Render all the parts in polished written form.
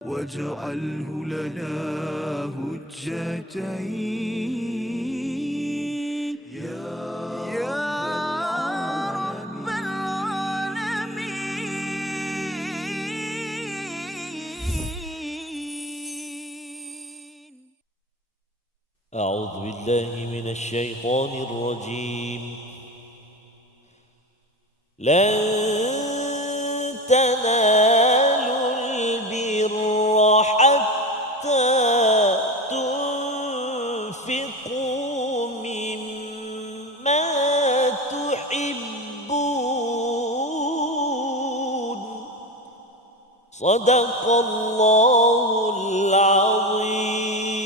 واجعله لنا هجتين يا رب العالمين. أعوذ بالله من الشيطان الرجيم. لن تنالوا البر حتى تنفقوا مما تحبون. صدق الله العظيم.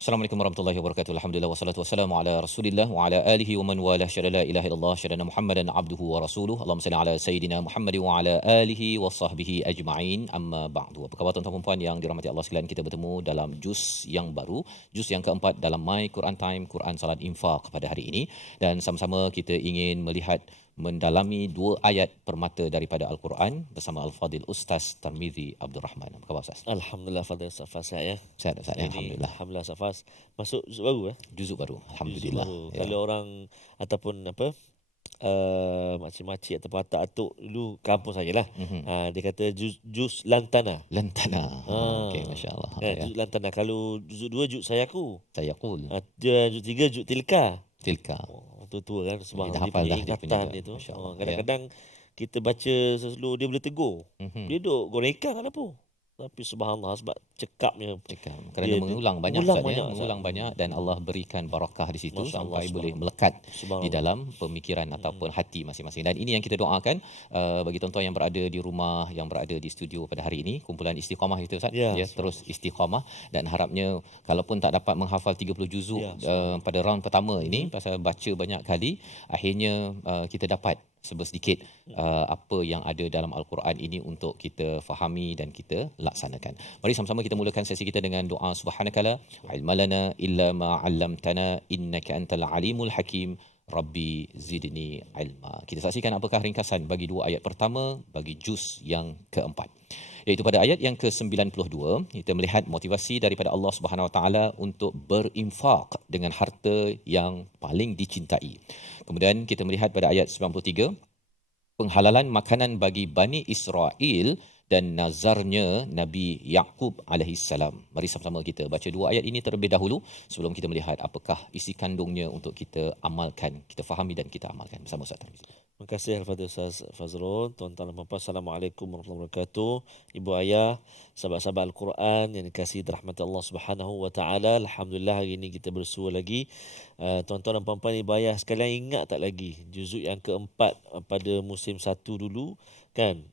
Assalamualaikum warahmatullahi wabarakatuh. Alhamdulillah wassalatu wassalamu ala Rasulillah wa ala alihi wa man walah. Syada la ilaha illallah, syada Muhammadan abduhu wa rasuluh. Allahumma salli ala sayidina Muhammad wa ala alihi wa sahbihi ajma'in. Amma ba'du. Apa khabar tuan-tuan dan puan yang dirahmati Allah sekalian? Kita bertemu dalam juz yang baru, juz yang keempat dalam My Quran Time, Quran Salat Infaq pada hari ini, dan sama-sama kita ingin melihat mendalami dua ayat permata daripada Al-Quran bersama Al-Fadil Ustaz Tarmizi Abdul Rahman. Apa khabar Ustaz? Alhamdulillah Fadil Safas ya. Sihat Ustaz? Alhamdulillah. Alhamdulillah Safas. Masuk juzuk baru Juzuk baru. Alhamdulillah. Juzuk baru. Ya. Kalau orang ataupun apa makcik-makcik ataupun atuk-atuk dulu kampung saya lah. Dia kata juz lantana. Lantana. Okey, masya-Allah. Juz lantana. Kalau juz 2 juz sayaku. Sayaqul. Juz 3 juz tilka. Tilka. Tua kan sebab Dah dia hafal punya dah dia punya ingatan tu. itu. Masya-Allah. Kadang-kadang kita baca selalu dia boleh tegur. Dia duk goreng ikan kan apa? Tapi subhanallah sebab cekapnya Kerana mengulang banyak, mengulang banyak dan Allah berikan barakah di situ Masya Allah, sampai boleh melekat di Subhanallah. dalam pemikiran ataupun hati masing-masing. Dan ini yang kita doakan bagi tuan-tuan yang berada di rumah, yang berada di studio pada hari ini, kumpulan istiqamah itu Ustaz. Ya, Terus istiqamah, dan harapnya kalaupun tak dapat menghafal 30 juzuk pada round pertama ini pasal baca banyak kali, akhirnya kita dapat sedikit apa yang ada dalam Al-Quran ini untuk kita fahami dan kita laksanakan. Mari sama-sama kita mulakan sesi kita dengan doa subhanakala ilmalana illa ma 'allamtana innaka antal alimul hakim. Rabbi zidni ilma. Kita saksikan apakah ringkasan bagi dua ayat pertama bagi juz yang keempat. Iaitu pada ayat yang ke-92 kita melihat motivasi daripada Allah Subhanahu Wa Taala untuk berinfak dengan harta yang paling dicintai. Kemudian kita melihat pada ayat 93 penghalalan makanan bagi Bani Israel dan nazarnya Nabi Yaqub alaihissalam. Mari sama-sama kita baca dua ayat ini terlebih dahulu sebelum kita melihat apakah isi kandungnya untuk kita amalkan, kita fahami dan kita amalkan bersama Ustaz Tarmizi. Terima kasih Al-Fadhil Ustaz Fazrul. Tuan-tuan dan puan-puan, Assalamualaikum warahmatullahi wabarakatuh. Ibu ayah, sahabat-sahabat Al-Quran yang dikasihi rahmat Allah Subhanahu wa taala. Alhamdulillah hari ini kita bersua lagi. Tuan-tuan dan puan-puan, ibu ayah sekalian, ingat tak lagi juzuk yang keempat pada musim 1 dulu kan?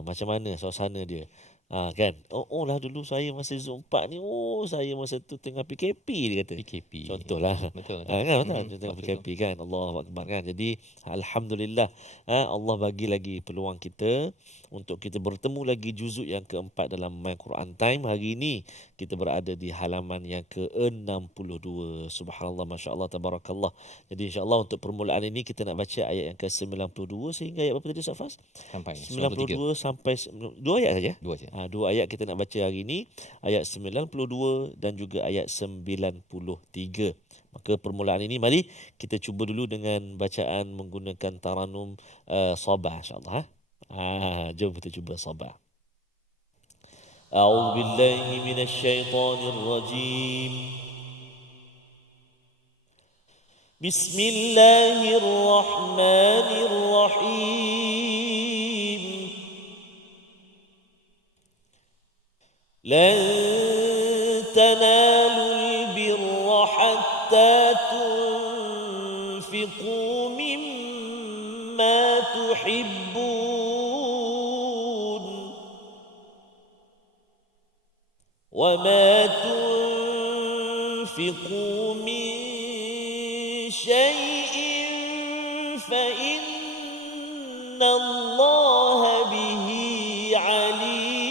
Macam mana suasana dia? Kan? Oh lah dulu saya masa juzuk 4 ni, saya masa tu tengah PKP dia kata. PKP. Contohlah. Betul. Kan betul tengah PKP kan. Allahu akbar kan. Jadi alhamdulillah Allah bagi lagi peluang kita untuk kita bertemu lagi juzuk yang keempat dalam My Quran Time. Hari ini kita berada di halaman yang ke-62. Subhanallah, masya-Allah, tabarakallah. Jadi insya-Allah untuk permulaan ini kita nak baca ayat yang ke-92 sehingga ayat berapa tadi Safas? Sampai 92 sampai 2 ayat saja. Dua saja. 2 ayat kita nak baca hari ini, ayat 92 dan juga ayat 93. Maka permulaan ini mari kita cuba dulu dengan bacaan menggunakan taranum sabah insya-Allah. Jom kita cuba sabah. A'udzu billahi minasyaitonir rajim. Bismillahirrahmanirrahim. لن تنالوا البر حتى تنفقوا مما تحبون وما تنفقوا من شيء فإن الله به عليم.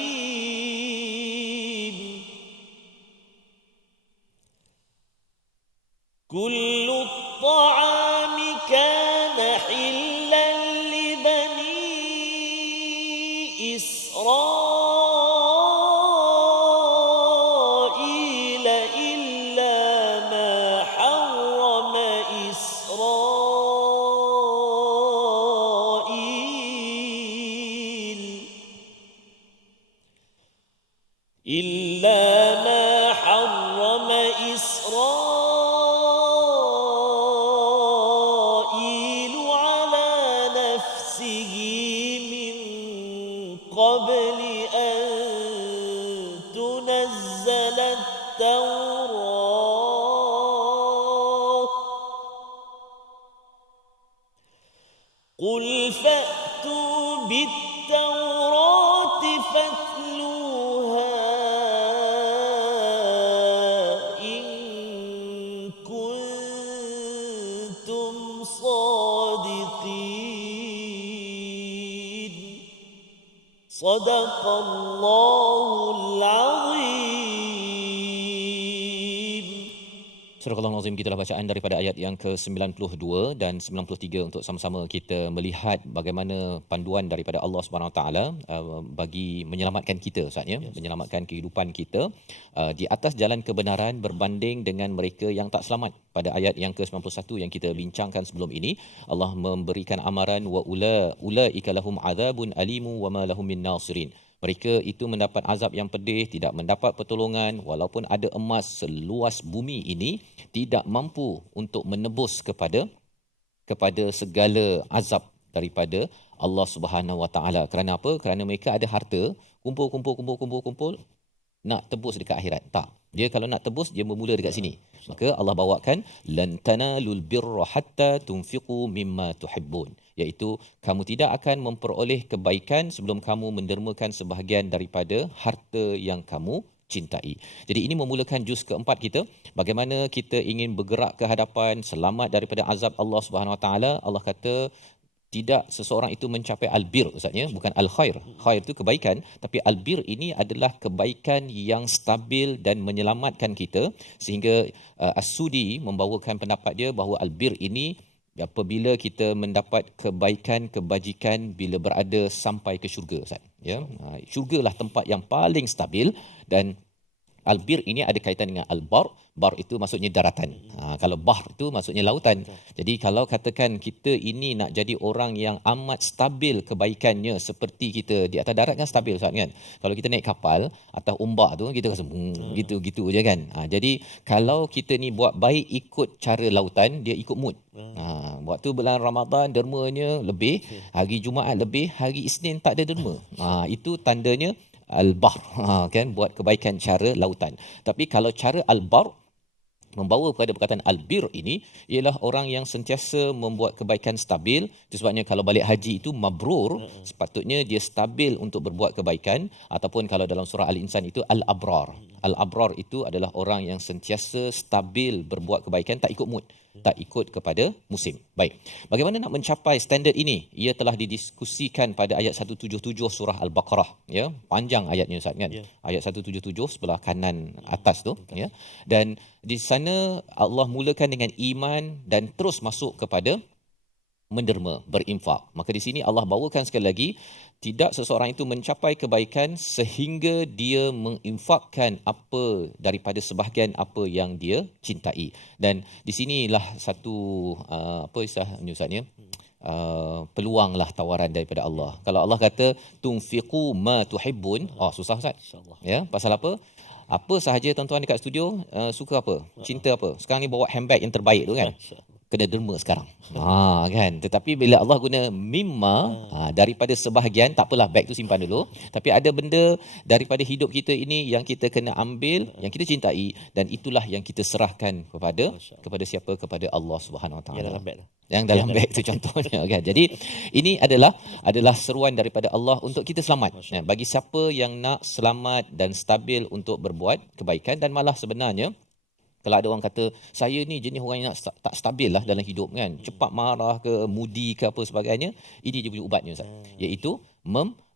كل الطعام كان حلا لبني إسرائيل إسرائيل إلا ما حرم إسرائيل إلا ما حرم إسرائيل على نفسه من قبل أن تنزل التوراة قل فأتوا بالتوراة فاتلوها إن كنتم صادقين صدق الله العظيم. Surah Al-Azim, kita telah bacaan daripada ayat yang ke-92 dan 93 untuk sama-sama kita melihat bagaimana panduan daripada Allah Subhanahu Wa Taala bagi menyelamatkan kita, Ustaz ya, menyelamatkan kehidupan kita di atas jalan kebenaran berbanding dengan mereka yang tak selamat. Pada ayat yang ke-91 yang kita bincangkan sebelum ini, Allah memberikan amaran wa ulaika lahum adzabun alimu wa ma lahum min nasirin. Mereka itu mendapat azab yang pedih, tidak mendapat pertolongan, walaupun ada emas seluas bumi ini, tidak mampu untuk menebus kepada segala azab daripada Allah Subhanahu Wa Taala. Kerana apa? Kerana mereka ada harta, kumpul, nak tebus dekat akhirat. Tak. Dia kalau nak tebus, dia bermula dekat sini. Maka Allah bawakan lan tanalul birra hatta tunfiqu mimma tuhibbun, iaitu kamu tidak akan memperoleh kebaikan sebelum kamu mendermakan sebahagian daripada harta yang kamu cintai. Jadi ini memulakan juz keempat kita, bagaimana kita ingin bergerak ke hadapan selamat daripada azab Allah Subhanahu Wa Taala. Allah kata tidak seseorang itu mencapai albir, Ustaz ya, bukan al-khair. Khair itu kebaikan, tapi albir ini adalah kebaikan yang stabil dan menyelamatkan kita, sehingga As-Sudi membawakan pendapat dia bahawa albir ini apabila kita mendapat kebaikan, kebajikan bila berada sampai ke syurga, Ustaz ya. Syurgalah tempat yang paling stabil, dan albir ini ada kaitan dengan al-bar. Bar itu maksudnya daratan. Kalau bahr itu maksudnya lautan. Jadi kalau katakan kita ini nak jadi orang yang amat stabil kebaikannya seperti kita di atas darat kan stabil, Ustaz kan. Kalau kita naik kapal atas ombak tu kita rasa gitu-gitu je kan. Jadi kalau kita ni buat baik ikut cara lautan, dia ikut mood. Waktu bulan Ramadan dermanya lebih, hari Jumaat lebih, hari Isnin tak ada derma. Itu tandanya al-bahr, kan, buat kebaikan cara lautan. Tapi kalau cara al-bar membawa kepada perkataan albir ini ialah orang yang sentiasa membuat kebaikan stabil. Itu sebabnya kalau balik haji itu mabrur, sepatutnya dia stabil untuk berbuat kebaikan. Ataupun kalau dalam surah Al-Insan itu al-abrar. Al-abrar itu adalah orang yang sentiasa stabil berbuat kebaikan, tak ikut mood, tak ikut kepada musim. Baik. Bagaimana nak mencapai standard ini? Ia telah didiskusikan pada ayat 177 surah Al-Baqarah, ya. Panjang ayatnya, Ustaz kan. Ayat 177 sebelah kanan atas tu, ya. Dan di sana Allah mulakan dengan iman dan terus masuk kepada menderma, berinfak. Maka di sini Allah bawakan sekali lagi, tidak seseorang itu mencapai kebaikan sehingga dia menginfakkan apa daripada sebahagian apa yang dia cintai. Dan di sinilah satu apa istilahnya, Ustaz ya, peluanglah tawaran daripada Allah. Kalau Allah kata tunfiqu ma tuhibbun, susah, Ustaz. Ya, pasal apa? Apa sahaja tuan-tuan dekat studio suka apa? Cinta apa? Sekarang ni bawa handbag yang terbaik tu kan. Kena derma sekarang. Kan. Tetapi bila Allah guna mimma, daripada sebahagian, tak apalah, beg tu simpan dulu. Tapi ada benda daripada hidup kita ini yang kita kena ambil, yang kita cintai, dan itulah yang kita serahkan kepada siapa? Kepada Allah Subhanahu Wa Taala. Yang dalam beg tu contohnya kan. Jadi ini adalah seruan daripada Allah untuk kita selamat. Bagi siapa yang nak selamat dan stabil untuk berbuat kebaikan. Dan malah sebenarnya kalau ada orang kata saya ni jenis orang yang tak stabil lah dalam hidup kan, cepat marah ke, moody ke apa sebagainya, ini dia punya ubatnya, Ustaz, iaitu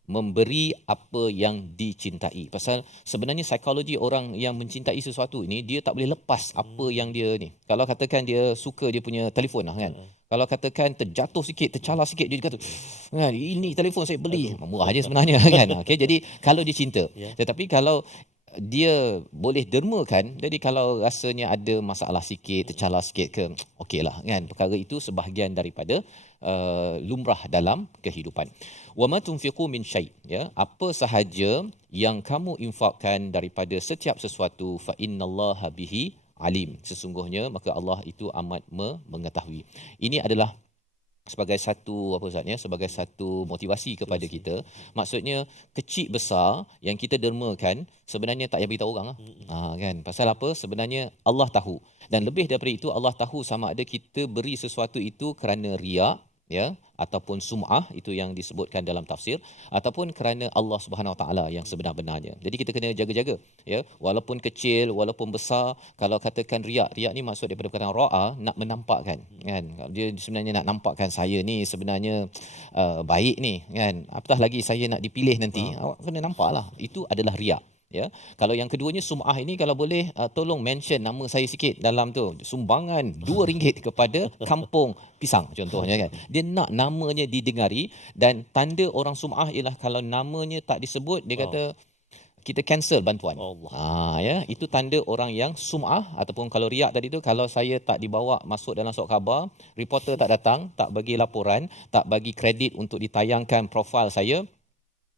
memberi apa yang dicintai. Pasal sebenarnya psikologi orang yang mencintai sesuatu ini, dia tak boleh lepas apa yang dia ni. Kalau katakan dia suka dia punya telefon lah kan. Kalau katakan terjatuh sikit, tercalar sikit, dia kata, ini telefon saya beli. Murah je sebenarnya kan. Okay, jadi kalau dia cinta. Tetapi kalau dia boleh dermakan, jadi kalau rasanya ada masalah sikit, tercalar sikit ke, okeylah kan. Perkara itu sebahagian daripada lumrah dalam kehidupan. Wa ma tunfiqu min syai', ya, apa sahaja yang kamu infakkan daripada setiap sesuatu, fa innallaha bihi alim, sesungguhnya maka Allah itu amat mengetahui. Ini adalah sebagai satu sebagai satu motivasi kepada kita. Maksudnya kecil besar yang kita dermakan sebenarnya tak payah beritahu orang lah. Kan, pasal apa? Sebenarnya Allah tahu, dan lebih daripada itu Allah tahu sama ada kita beri sesuatu itu kerana riak, ya, ataupun sum'ah, itu yang disebutkan dalam tafsir, ataupun kerana Allah Subhanahu Wa Taala yang sebenar-benarnya. Jadi kita kena jaga-jaga, ya, walaupun kecil walaupun besar. Kalau katakan riak ni maksud daripada perkataan ra'a, nak menampakkan kan, dia sebenarnya nak nampakkan saya ni sebenarnya baik ni kan, apatah lagi saya nak dipilih nanti, awak kena nampaklah, itu adalah riak. Ya, kalau yang keduanya sum'ah ini, kalau boleh tolong mention nama saya sikit dalam tu, sumbangan RM2 kepada Kampung Pisang contohnya kan. Dia nak namanya didengari, dan tanda orang sum'ah ialah kalau namanya tak disebut, dia kata kita cancel bantuan. Ya, itu tanda orang yang sum'ah. Ataupun kalau riak tadi tu, kalau saya tak dibawa masuk dalam surat khabar, reporter tak datang, tak bagi laporan, tak bagi kredit untuk ditayangkan profil saya,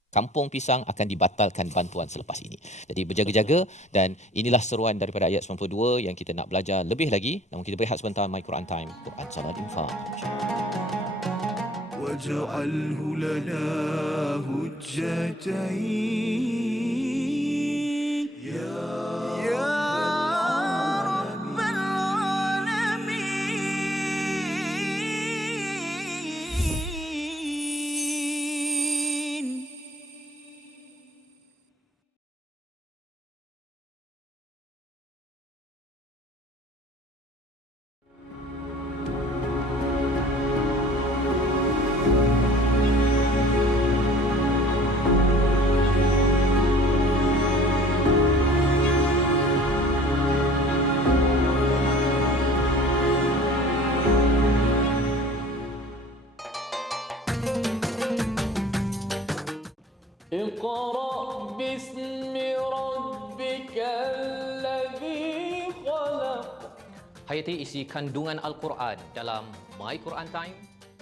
Kampung Pisang akan dibatalkan bantuan selepas ini. Jadi berjaga-jaga, dan inilah seruan daripada ayat 92 yang kita nak belajar lebih lagi. Namun kita berehat sebentar, My Quran Time, Quran Salat Infak. واجعله لنا هجتين يا رب العالمين. اقرأ باسم ربك الذي خلق. Hayati isi kandungan Al-Quran dalam My Quran Time.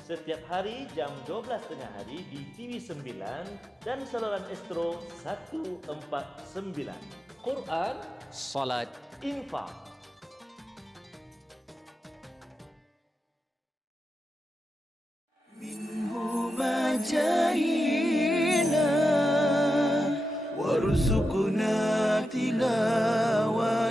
Setiap hari jam 12 tengah hari di TV9 dan saluran Astro 149. Quran Salat Infak. منهما جاهينا وارزقنا تلاوته.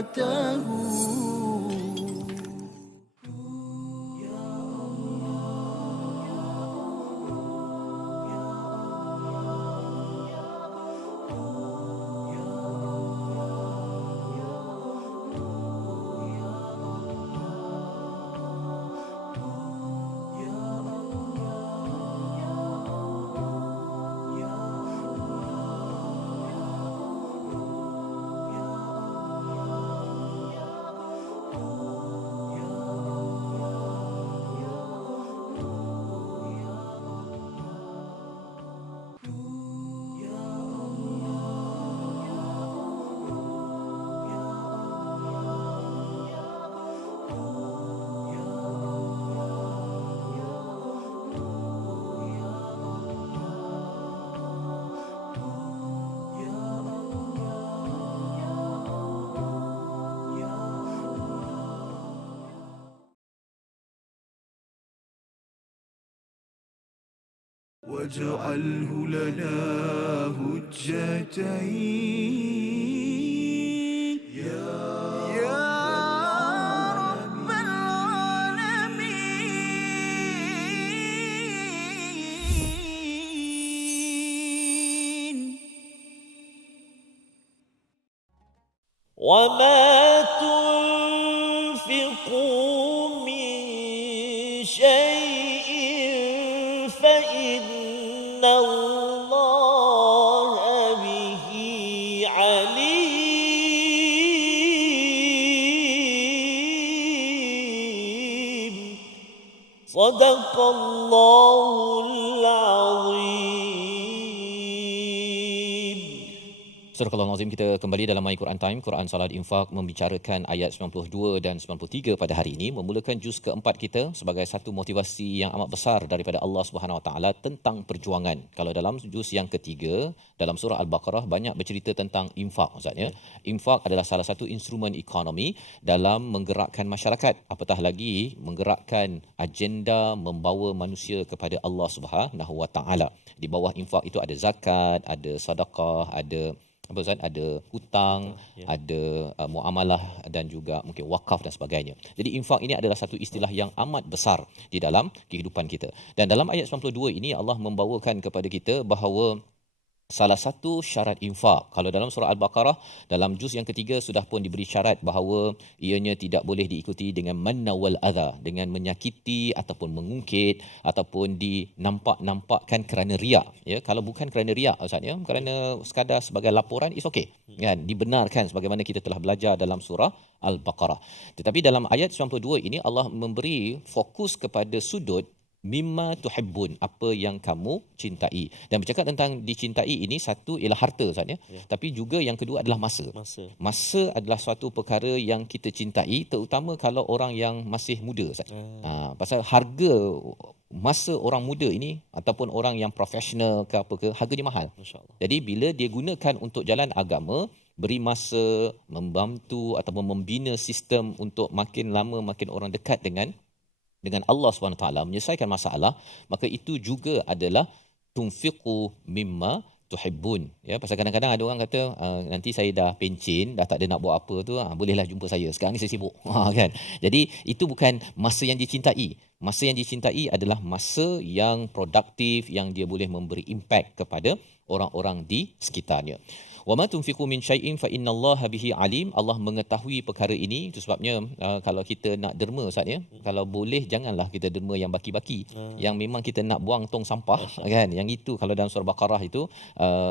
واجعله لنا هجتين يا رب العالمين. وما تنفقوا من شيء فإن الله عليم صدق الله العظيم. Surah Al-Azim, kita kembali dalam My Quran Time, Quran Salat Infak, membicarakan ayat 92 dan 93 pada hari ini, memulakan juz keempat kita sebagai satu motivasi yang amat besar daripada Allah Subhanahu Wa Taala tentang perjuangan. Kalau dalam juz yang ketiga dalam surah Al-Baqarah banyak bercerita tentang infak, maksudnya infak adalah salah satu instrumen ekonomi dalam menggerakkan masyarakat, apatah lagi menggerakkan agenda membawa manusia kepada Allah Subhanahu Wa Taala. Di bawah infak itu ada zakat, ada sedekah, ada apa Ustaz, ada hutang, ada muamalah dan juga mungkin wakaf dan sebagainya. Jadi infak ini adalah satu istilah yang amat besar di dalam kehidupan kita. Dan dalam ayat 92 ini Allah membawakan kepada kita bahawa salah satu syarat infak, kalau dalam surah Al-Baqarah dalam juz yang ketiga sudah pun diberi syarat bahawa ianya tidak boleh diikuti dengan manna wal adha, dengan menyakiti ataupun mengungkit ataupun dinampak-nampakkan kerana riak. Ya, kalau bukan kerana riak Ustaz, ya, kerana sekadar sebagai laporan, is okey, kan, dibenarkan sebagaimana kita telah belajar dalam surah Al-Baqarah. Tetapi dalam ayat 92 ini Allah memberi fokus kepada sudut mimma tuhibbun, apa yang kamu cintai. Dan bercakap tentang dicintai ini, satu ialah harta Ustaz, ya. Tapi juga yang kedua adalah masa. Masa adalah suatu perkara yang kita cintai, terutama kalau orang yang masih muda Ustaz. Pasal harga masa orang muda ini ataupun orang yang profesional ke apa ke, harganya mahal. Jadi bila dia gunakan untuk jalan agama, beri masa, membantu ataupun membina sistem untuk makin lama makin orang dekat dengan Allah SWT, menyelesaikan masalah, maka itu juga adalah tunfiqu mimma tuhibbun. Ya, pasal kadang-kadang ada orang kata nanti saya dah pencen, dah tak ada nak buat apa tu, bolehlah jumpa saya. Sekarang ni saya sibuk. Kan. Jadi itu bukan masa yang dicintai. Masa yang dicintai adalah masa yang produktif, yang dia boleh memberi impact kepada orang-orang di sekitarnya. Wa ma tunfiqu min syai'in fa innallaha bihi alim. Allah mengetahui perkara ini. Itu sebabnya kalau kita nak derma Ustaz, ya, kalau boleh janganlah kita derma yang baki-baki, yang memang kita nak buang tong sampah kan. Yang itu kalau dalam surah Baqarah itu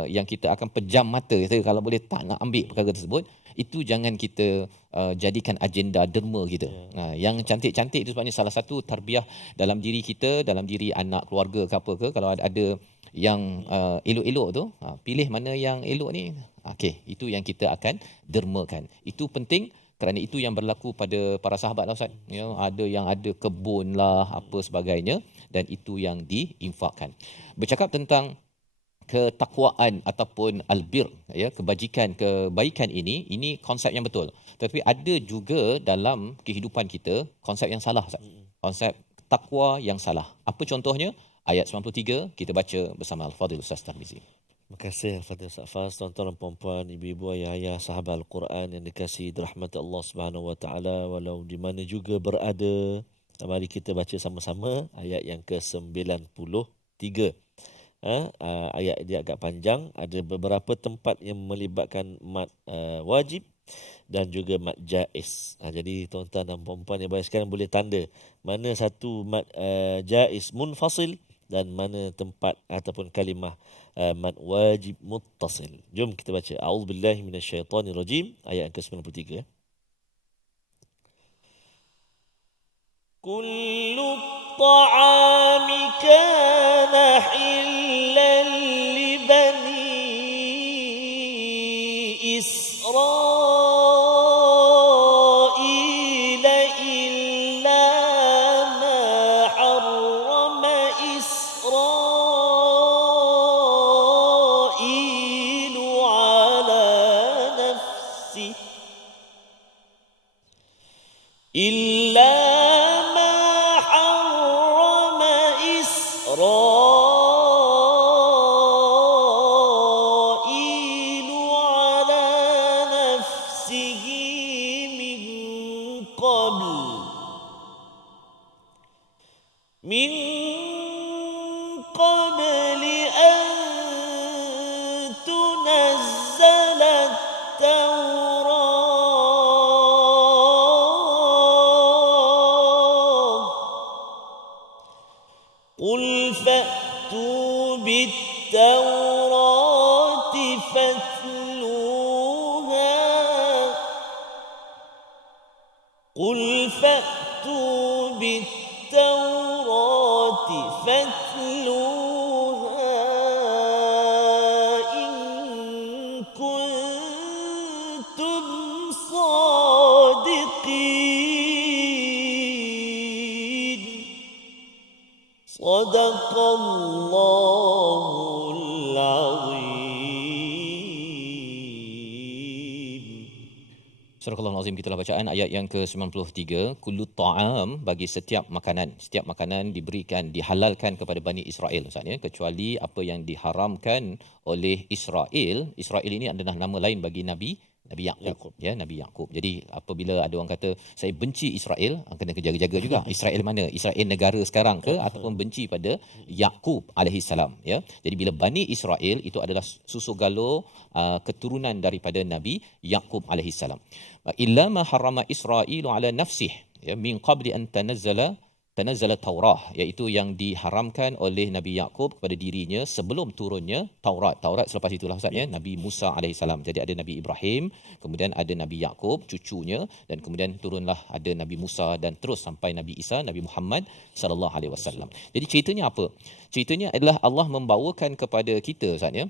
yang kita akan pejam mata kita kalau boleh tak nak ambil perkara tersebut, itu jangan kita jadikan agenda derma kita. Yang cantik-cantik itu sebabnya salah satu tarbiyah dalam diri kita, dalam diri anak, keluarga ke apa ke, kalau ada yang elok-elok tu, pilih mana yang elok ni, okey, itu yang kita akan dermakan. Itu penting kerana itu yang berlaku pada para sahabat lah Ustaz. Ya, ada yang ada kebun lah, apa sebagainya, dan itu yang diinfakkan. Bercakap tentang ketakwaan ataupun albir, ya, kebajikan, kebaikan ini konsep yang betul. Tapi ada juga dalam kehidupan kita konsep yang salah Ustaz. Konsep takwa yang salah. Apa contohnya? Ayat 93 kita baca bersama Al-Fadhil Ustaz Tarmizi. Terima kasih Al-Fadhil Ustaz Faz, tuan-tuan dan puan-puan, ibu-ibu, ayah-ayah, sahabat Al-Quran yang dikasihi dirahmati Allah Subhanahu Wa Taala, walau di mana juga berada. Mari kita baca sama-sama ayat yang ke-93. Ayat dia agak panjang, ada beberapa tempat yang melibatkan mad wajib dan juga mad jaiz. Jadi tuan-tuan dan puan-puan yang baik sekalian boleh tanda mana satu mad jaiz munfasil dan mana tempat ataupun kalimah mad wajib muttasil. Jom kita baca. A'udzubillahi minasyaitonirrajim, ayat ke-93. Kullu ta'ami kana hillan li bani Israil illa ma harrama Israil ala nafsi illa من قبل أن تنزل التوراة قل فأتوا بالتوراة فاتلوها إن كنتم صادقين صدق الله العظيم. Surah Al-Azim, kita bacaan ayat yang ke-93. Kullu ta'am, bagi setiap makanan. Setiap makanan diberikan, dihalalkan kepada Bani Israel Ustaz ya, kecuali apa yang diharamkan oleh Israel. Israel ini adalah nama lain bagi Nabi Yaqub ya, Nabi Yaqub. Jadi apabila ada orang kata saya benci Israel, kena jaga-jaga juga. Israel mana? Israel negara sekarang ke ataupun benci pada Yaqub alaihi salam ya. Jadi bila Bani Israel itu adalah susu galur keturunan daripada Nabi Yaqub alaihi salam. Illa ma harrama Israilu ala nafsih ya min qabli an tanazzala Taurah, iaitu yang diharamkan oleh Nabi Yaqub kepada dirinya sebelum turunnya Taurat. Taurat selepas itulah Ustaz ya, Nabi Musa alaihissalam. Jadi ada Nabi Ibrahim, kemudian ada Nabi Yaqub cucunya, dan kemudian turunlah ada Nabi Musa dan terus sampai Nabi Isa, Nabi Muhammad sallallahu alaihi wasallam. Jadi ceritanya apa? Ceritanya adalah Allah membawakan kepada kita Ustaz ya,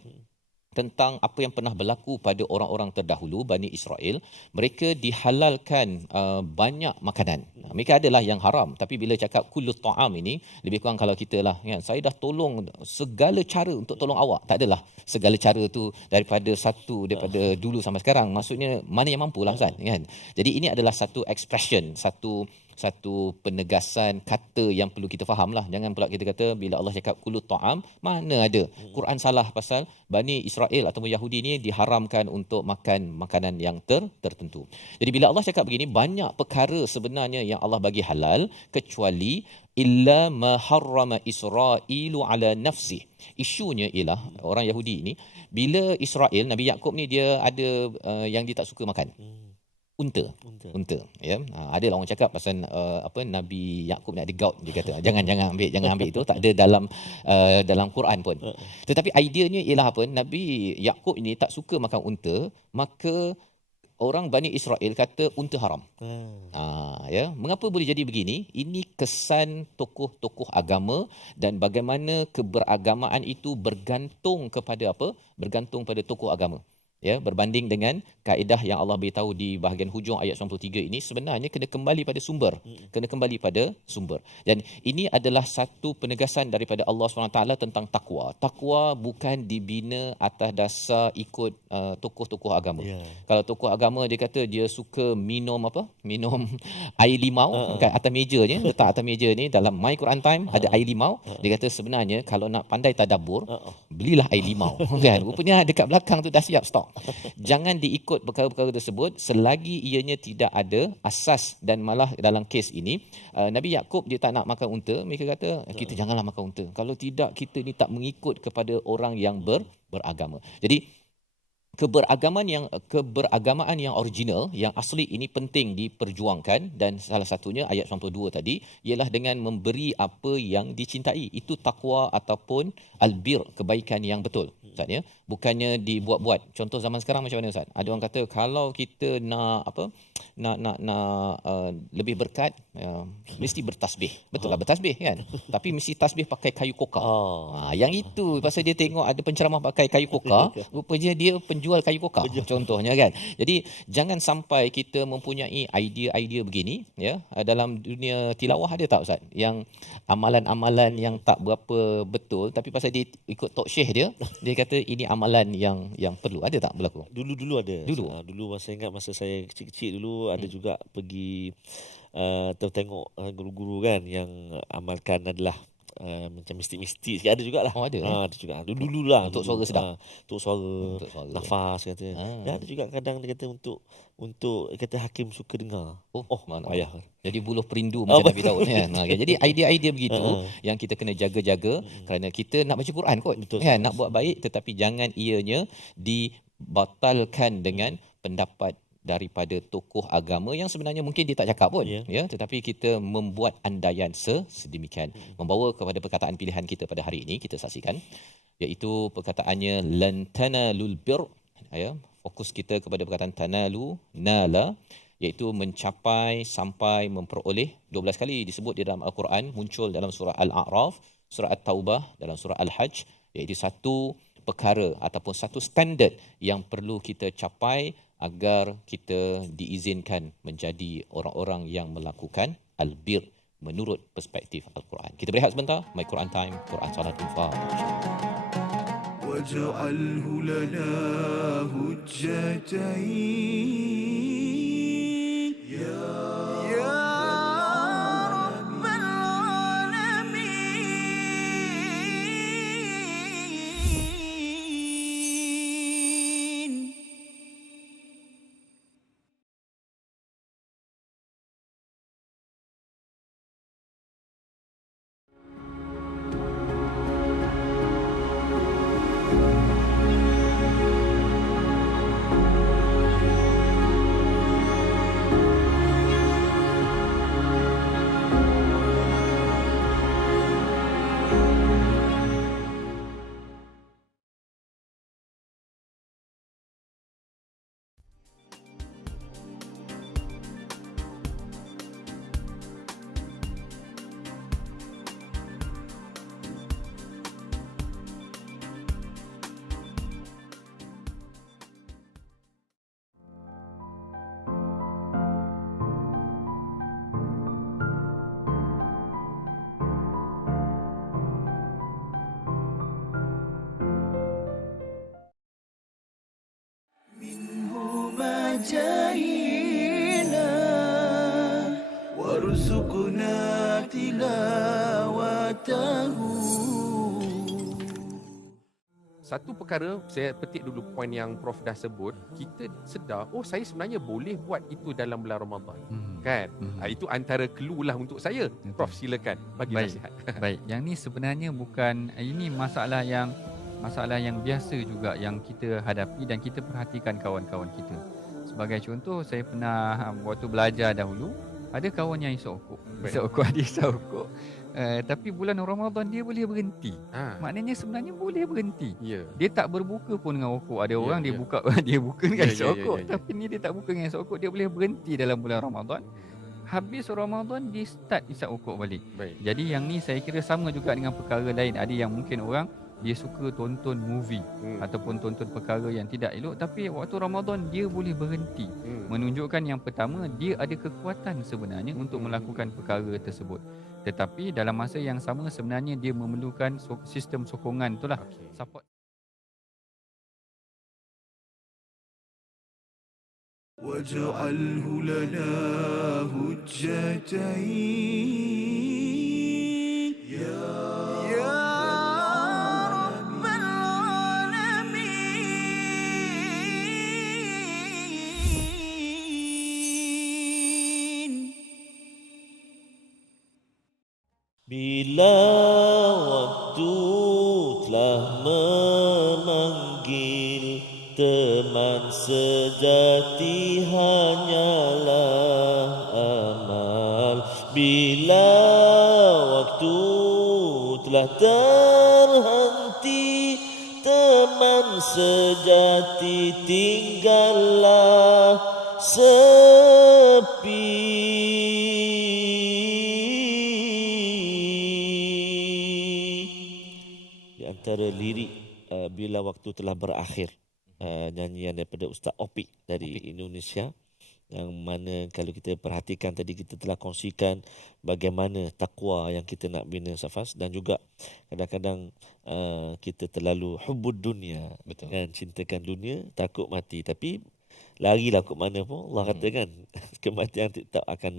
tentang apa yang pernah berlaku pada orang-orang terdahulu Bani Israel. Mereka dihalalkan banyak makanan. Mereka adalah yang haram, tapi bila cakap kullu ta'am ini lebih kurang kalau kita lah kan, saya dah tolong segala cara untuk tolong awak. Tak adalah segala cara tu daripada dulu sampai sekarang. Maksudnya mana yang mampulah Ustaz kan. Jadi ini adalah satu expression, satu penegasan kata yang perlu kita fahamlah. Jangan pula kita kata bila Allah cakap kullu ta'am, mana ada Quran salah pasal Bani Israel ataupun Yahudi ni diharamkan untuk makan makanan yang tertentu. Jadi bila Allah cakap begini, banyak perkara sebenarnya yang Allah bagi halal kecuali illa ma harrama Israilu ala nafsi. Isunya ialah orang Yahudi ni, bila Israel, Nabi Yaqub ni dia ada yang dia tak suka makan. Unta ya. Ada orang cakap pasal Nabi Yaqub ni ada gout, dia kata jangan ambil itu, tak ada dalam Quran pun. Tetapi ideanya ialah apa? Nabi Yaqub ini tak suka makan unta, maka orang Bani Israel kata unta haram. Ya, mengapa boleh jadi begini? Ini kesan tokoh-tokoh agama dan bagaimana keberagamaan itu bergantung kepada apa? Bergantung pada tokoh agama. Ya, berbanding dengan kaedah yang Allah beritahu di bahagian hujung ayat 93 ini, sebenarnya kena kembali pada sumber. Dan ini adalah satu penegasan daripada Allah SWT tentang takwa. Takwa bukan dibina atas dasar ikut tokoh-tokoh agama. Kalau tokoh agama dia kata dia suka minum air limau kat atas meja ni, letak atas meja ni dalam My Quran Time ada air limau. Dia kata sebenarnya kalau nak pandai tadabbur, belilah air limau kan. Rupanya dekat belakang tu dah siap stok. Jangan diikut perkara-perkara tersebut selagi ianya tidak ada asas. Dan malah dalam kes ini Nabi Yaqub dia tak nak makan unta, mereka kata kita janganlah makan unta, kalau tidak kita ni tak mengikut kepada orang yang beragama. Jadi keberagamaan yang original, yang asli ini penting diperjuangkan, dan salah satunya ayat 92 tadi ialah dengan memberi apa yang dicintai. Itu takwa ataupun albir, kebaikan yang betul Ustaz ya. Bukannya dibuat-buat. Contoh zaman sekarang macam mana Ustaz? Ada orang kata kalau kita nak lebih berkat, mesti bertasbih. Betul lah bertasbih kan. Tapi mesti tasbih pakai kayu kokar. Yang itu pasal dia tengok ada penceramah pakai kayu kokar, rupanya dia penjual kayu kokar contohnya kan. Jadi jangan sampai kita mempunyai idea-idea begini ya. Dalam dunia tilawah ada tak Ustaz yang amalan-amalan yang tak berapa betul, tapi pasal dia ikut talk syekh dia kata ini amalan yang perlu. Ada tak berlaku? Dulu ada. Dulu masa ingat masa saya kecil-kecil dulu ada juga pergi tengok guru-guru kan yang amalkan adalah macam mistik-mistik sikit, ada jugalah. Ada juga. Dulu-dululah untuk suara sedap. Untuk suara nafas kata. Dan ada juga kadang dia kata untuk kata hakim suka dengar. Mana ayah. Jadi buluh perindu macam Nabi Daud kan. Jadi idea-idea begitu yang kita kena jaga-jaga kerana kita nak baca Quran kot. Kan, nak buat baik, tetapi jangan ianya dibatalkan dengan pendapat daripada tokoh agama yang sebenarnya mungkin dia tak cakap pun ya, tetapi kita membuat andaian sedemikian. Membawa kepada perkataan pilihan kita pada hari ini, kita saksikan, iaitu perkataannya lan tanalul bir ya. Fokus kita kepada perkataan tanalu, nala, iaitu mencapai sampai memperoleh 12 kali disebut di dalam Al-Quran, muncul dalam surah Al-A'raf, surah At-Taubah, dalam surah Al-Hajj, iaitu satu perkara ataupun satu standard yang perlu kita capai agar kita diizinkan menjadi orang-orang yang melakukan albir menurut perspektif Al-Quran. Kita berehat sebentar. My Quran Time, Quran Salat Infaq. واجعله لنا هجتين يا رب العالمين. جاهينا وارزقنا تلاوته. Satu perkara, saya petik dulu poin yang Prof dah sebut, kita sedar, oh saya sebenarnya boleh buat itu dalam bulan Ramadan. Kan? Itu antara clue lah untuk saya. Betul. Prof silakan bagi Baik. nasihat. Baik, yang ni sebenarnya bukan, ini masalah yang biasa juga yang kita hadapi dan kita perhatikan kawan-kawan kita. Sebagai contoh, saya pernah waktu belajar dahulu, ada kawan yang isap rokok. Dia isap rokok. Tapi bulan Ramadan dia boleh berhenti. Maknanya sebenarnya boleh berhenti. Ya. Dia tak berbuka pun dengan rokok. Ada orang dia ya. buka dia buka dengan Ya, isap ya, rokok. ya. Tapi ni dia tak buka dengan isap rokok. Dia boleh berhenti dalam bulan Ramadan. Habis Ramadan dia start isap rokok balik. Baik. Jadi yang ni saya kira sama juga dengan perkara lain. Ada yang mungkin orang dia suka tonton movie ataupun tonton perkara yang tidak elok, tapi waktu Ramadan dia boleh berhenti. Menunjukkan yang pertama, dia ada kekuatan sebenarnya untuk melakukan perkara tersebut. Tetapi dalam masa yang sama sebenarnya dia memerlukan sistem sokongan itulah, support. واجعله لنا هجتين يا رب العالمين. Bila waktu telah memanggil, teman sejati hanyalah amal. Bila waktu telah terhenti, teman sejati tinggallah sepi. Di antara lirik bila waktu telah berakhir, nyanyian daripada Ustaz Opik dari Indonesia, yang mana kalau kita perhatikan tadi kita telah kongsikan bagaimana takwa yang kita nak bina, Safas, dan juga kadang-kadang kita terlalu hubbud dunia, kan, cintakan dunia, takut mati, tapi larilah ke mana pun Allah kata kan kematian tetap akan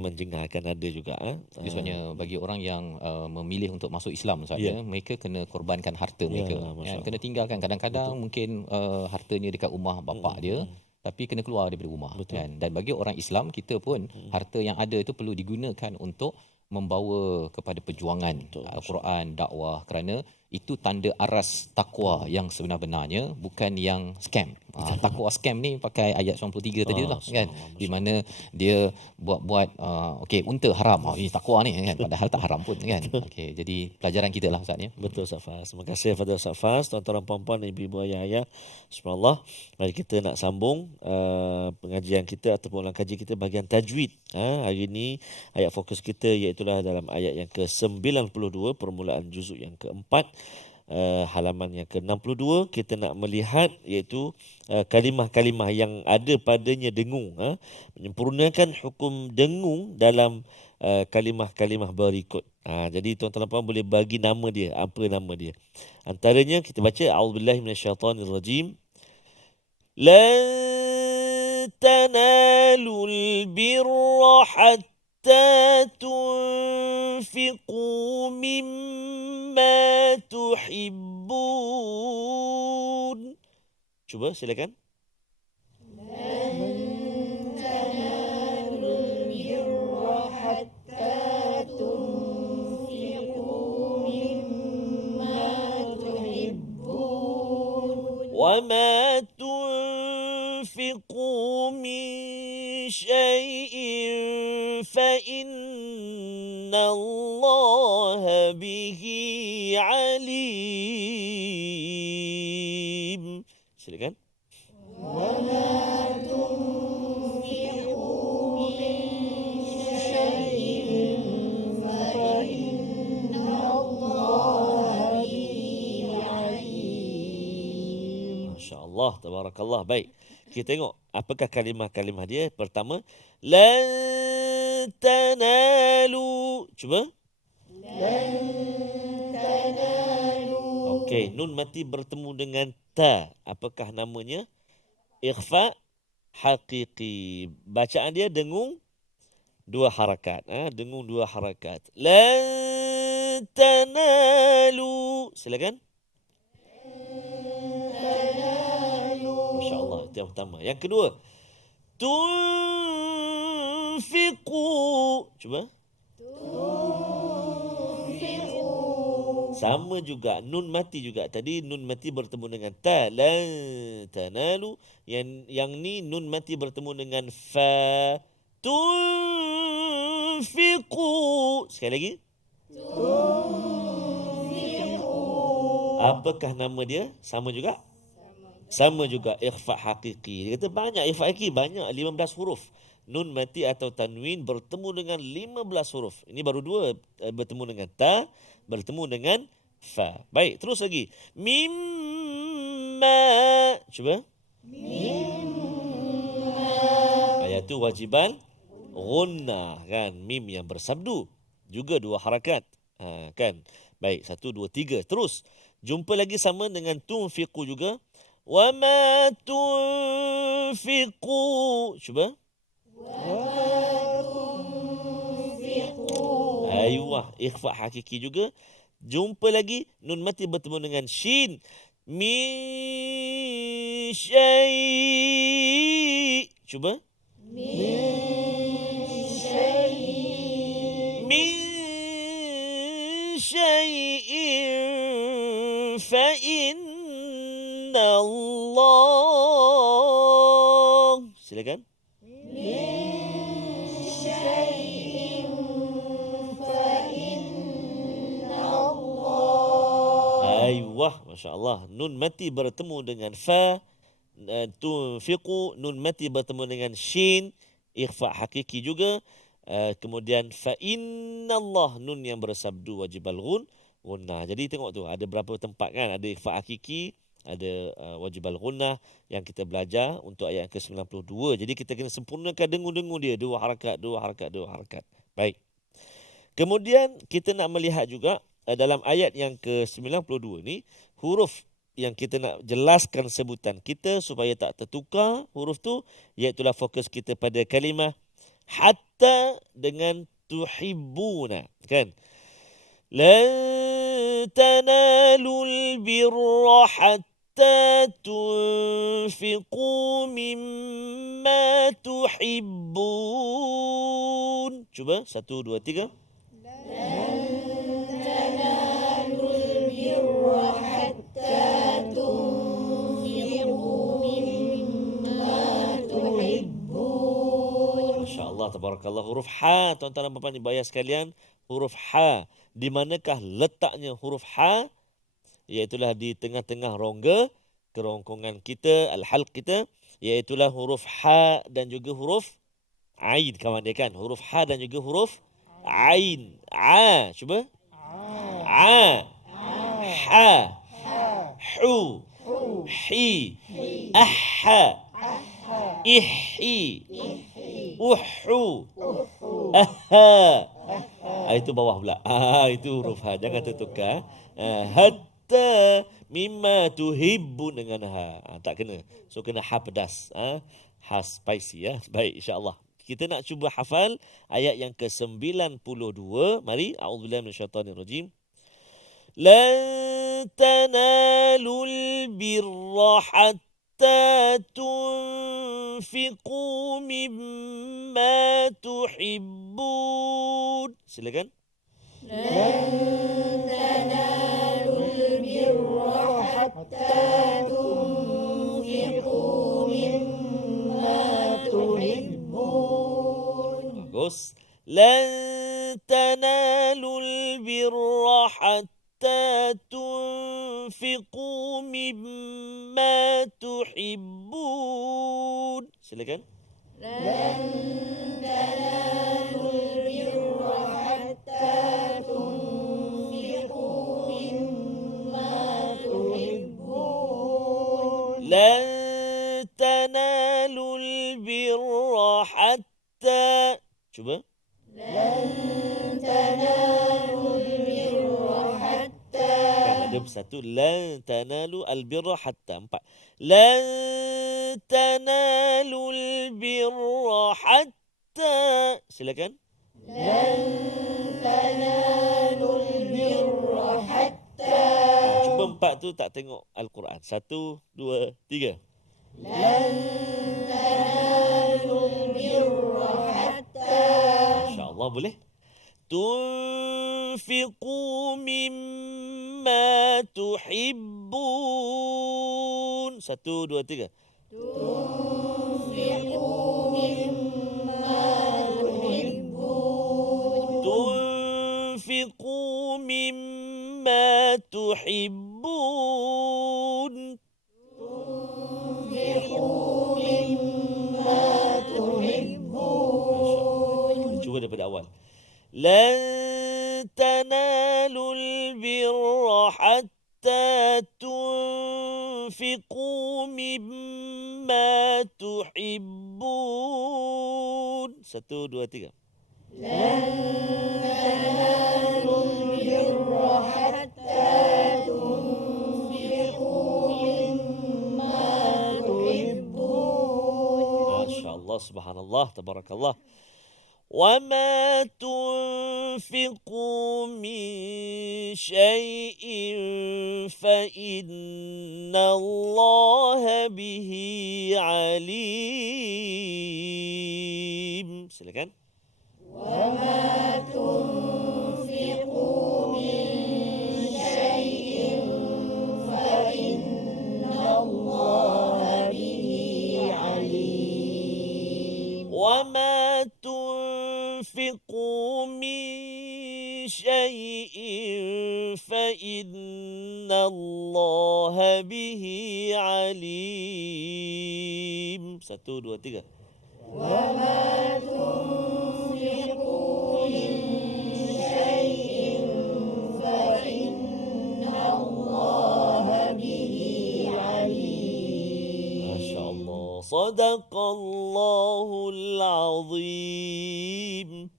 menjengah, akan ada juga. Sebabnya bagi orang yang memilih untuk masuk Islam misalnya, mereka kena korbankan harta mereka. Kena tinggalkan. Kadang-kadang mungkin hartanya dekat rumah bapak dia, tapi kena keluar daripada rumah. Kan? Dan bagi orang Islam, kita pun harta yang ada itu perlu digunakan untuk membawa kepada perjuangan Al-Quran, dakwah, kerana itu tanda aras takwa yang sebenar-benarnya, bukan yang scam. Takwa scam ni pakai ayat 93 tadi lah kan, di mana dia buat-buat okey, unta haram, ini takwa ni kan, padahal tak haram pun kan. Okey, jadi pelajaran kita lah Ustaz ya. Betul Ustaz Faz. Terima kasih kepada Ustaz Faz, tuan-tuan dan puan-puan, ibu-ibu, ayah-ayah. Subhanallah. Mari kita nak sambung pengajian kita ataupun ulang kaji kita bahagian tajwid. Hari ini ayat fokus kita iaitu dalam ayat yang ke-92, permulaan juzuk yang keempat. Halaman yang ke-62 kita nak melihat iaitu kalimah-kalimah yang ada padanya dengung, menyempurnakan hukum dengung dalam kalimah-kalimah berikut. Jadi tuan-tuan dan puan boleh bagi nama dia, apa nama dia. Antaranya kita baca a'udzubillahi minasyaitonirrajim. Lan tanalul birra hatta tunfiqu mimma tuhibbun. Cuba silakan. وما تنفقوا من شيء فإن الله به عليم. Silakan. Allah, tabarakallah. Baik. Kita tengok apakah kalimah-kalimah dia. Pertama, lan tanalu. Cuba. Lan tanalu. Okey, nun mati bertemu dengan ta. Apakah namanya? Ikhfa haqiqi. Bacaan dia dengung dua harakat. Dengung dua harakat. Lan tanalu. Silakan. Masya-Allah, itu yang pertama. Yang kedua, tunfiqu. Cuba. Tunfiqu. Sama juga, nun mati juga. Tadi nun mati bertemu dengan ta, lan tanalu. Yang ni nun mati bertemu dengan fa. Tunfiqu. Sekali lagi. Tunfiqu. Apakah nama dia? Sama juga? Sama juga, ikhfa haqiqi. Dia kata banyak ikhfa haqiqi, banyak 15 huruf. Nun mati atau tanwin bertemu dengan 15 huruf. Ini baru dua, bertemu dengan ta, bertemu dengan fa. Baik, terus lagi. Mimma. Cuba. Mimma. Ayat tu wajiban gunnah kan, mim yang bersabdu. Juga dua harakat. Kan. Baik, 1 2 3. Terus jumpa lagi sama dengan tunfiqu juga. وَمَا تُنْفِقُوا. Cuba. Ayuh, ikhfa hakiki juga. Jumpa lagi nun mati bertemu dengan shin. Min syai'. Cuba. Min syai'in fa'in Allah. Silakan. Ayuh, masya-Allah. Nun mati bertemu dengan fa, tunfiqu, nun mati bertemu dengan shin, ikhfa hakiki juga. Kemudian fa innallah, nun yang bersabdu wajib al-ghun. Gunnah. Jadi tengok tu ada berapa tempat kan, ada ikhfa hakiki, ada wajib al-gunnah yang kita belajar untuk ayat ke-92. Jadi kita kena sempurnakan dengung-dengung dia, dua harakat. Baik. Kemudian kita nak melihat juga dalam ayat yang ke-92 ni, huruf yang kita nak jelaskan sebutan kita supaya tak tertukar huruf tu, iaitulah fokus kita pada kalimah hatta dengan tuhibbuna kan. لن تنالوا البر حتى تنفقوا مما تحبون. Cuba 1 2 3. لن تنالوا البر Masya Allah, tabarakallah. Huruf ha, tuan-tuan dan puan-puan ibu ayah sekalian, huruf ha. Di manakah letaknya huruf ha? Iaitulah di tengah-tengah rongga kerongkongan kita, al-halq kita, iaitulah huruf ha dan juga huruf ain, kawan dia kan. Huruf ha dan juga huruf ain. A, cuba. A. Ha. Hu. Hi. Aha. Ihi. Uhu. Aha. Itu bawah pula. Itu huruf ha. Jangan tertukar. Hatta mimma tuhibbun dengan ha. Tak kena. So kena ha pedas. Ha spicy ya. Baik, insya-Allah. Kita nak cuba hafal ayat yang ke-92. Mari. A'udzubillahi minasyaitonirrajim. Lan tanalul birra hatta tunfiqu mimma tuhibbun. Silakan. Bagus. Lan tanalul birra hatta tunfiqu mimma tuhibbun. Silakan. لن تنالوا البر حتى coba kan ada satu lan tanalu albirra hatta empat lan tanalu albirra hatta silakan cuba empat tu tak tengok Al-Quran. 1, 2, 3. InsyaAllah boleh. Tunfiqu mimma tuhibbun. 1, 2, 3. Tunfiqu mimma tuhibbun. Cuba daripada awal. Lan tanalul birra hatta tunfiqu mimma tuhibbun. 1, 2, 3. MasyaAllah, subhanallah, tabarakallah. وَمَا تُنْفِقُوا مِنْ شَيْءٍ فَإِنَّ اللَّهَ بِهِ عَلِيمٌ. Silakan. وَمَا تُنْفِقُوا مِنْ شَيْءٍ فَإِنَّ اللَّهَ بِهِ عَلِيمٌ. 1, 2, 3. MasyaAllah. Sadaqallahul azim.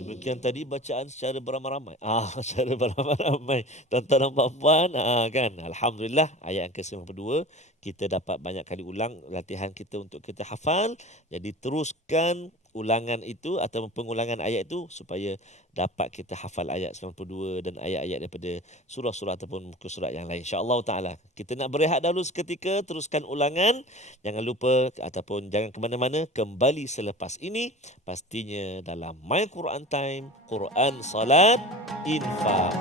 Demikian tadi bacaan secara beramai-ramai. Secara beramai-ramai. Tuan-tuan dan puan-puan, kan. Alhamdulillah, ayat yang ke-92 kita dapat banyak kali ulang latihan kita untuk kita hafal. Jadi teruskan ulangan itu atau pengulangan ayat itu supaya dapat kita hafal ayat 92 dan ayat-ayat daripada surah-surah ataupun muka surat yang lain. InsyaAllah ta'ala. Kita nak berehat dahulu seketika, teruskan ulangan. Jangan lupa ataupun jangan ke mana-mana, kembali selepas ini pastinya dalam My Quran Time, Quran, Salat, Infak.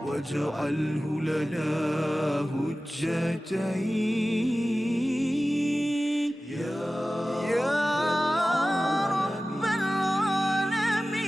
واجعله لنا هجتين يا رب العالمين.